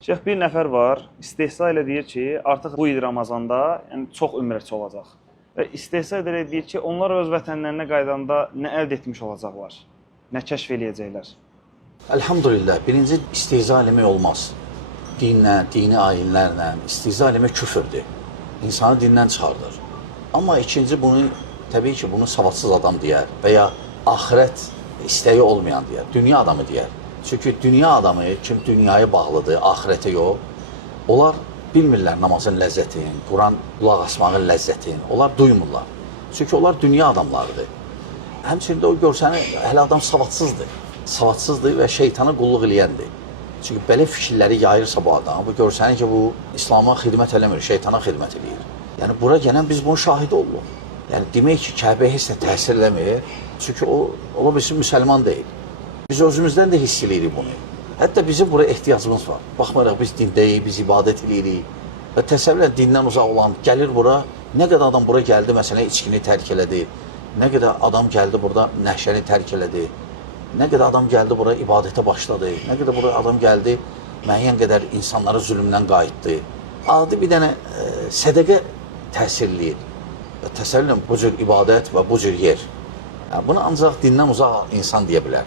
Şeyx, bir nəfər var, istehza ilə deyir ki, artıq bu il Ramazanda çox ümrəçi olacaq. Və istehza edərək deyir ki, onlar öz vətənlərinə qaydanda nə əldə etmiş olacaqlar, nə kəşf eləyəcəklər. Elhamdülillah, birinci istehza eləmək olmaz. Dinlə, dini ayinlərlə istehza eləmək küfürdür. İnsanı dindən çıxardır. Amma ikinci bunu, təbii ki, bunu savadsız adam deyər və ya axirət istəyi olmayan deyər, dünya adamı deyər. Çünki dünya adamı, kim dünyaya bağlıdır, ahirətə yox, onlar bilmirlər namazın ləzzətini, Quran qulaq asmağın ləzzətini, onlar duymurlar. Çünki onlar dünya adamlarıdır. Həmçində o görsəni, hələ adam savadsızdır. Savadsızdır və şeytana qulluq eləyəndir. Çünki belə fikirləri yayırsa bu adam, bu görsəni ki, bu İslama xidmət eləmir, şeytana xidmət eləyir. Yəni, bura gələn biz bunun şahidi oluruq. Yəni, demək ki, Kəbəyə heç də təsir eləmir, çünki o, ola bilsin, müsəlman deyil. Biz özümüzdən də hiss edirik bunu. Hətta bizim bura ehtiyacımız var. Baxmayaraq, biz dindəyik, biz ibadət edirik. Və təsəvvürlə dindən uzaq olan gəlir bura, nə qədər adam bura gəldi, məsələn, içkini tərk elədi, nə qədər adam gəldi burada nəşəni tərk elədi, nə qədər adam gəldi bura ibadətə başladı, nə qədər bura adam gəldi, müəyyən qədər insanlara zülmdən qayıtdı. Adi bir dənə sədəqə təsirləyir. Və təsəvvürlə bu cür ibadət və bu cür yer. Yəni, bunu ancaq dindən uzaq insan deyə bilər.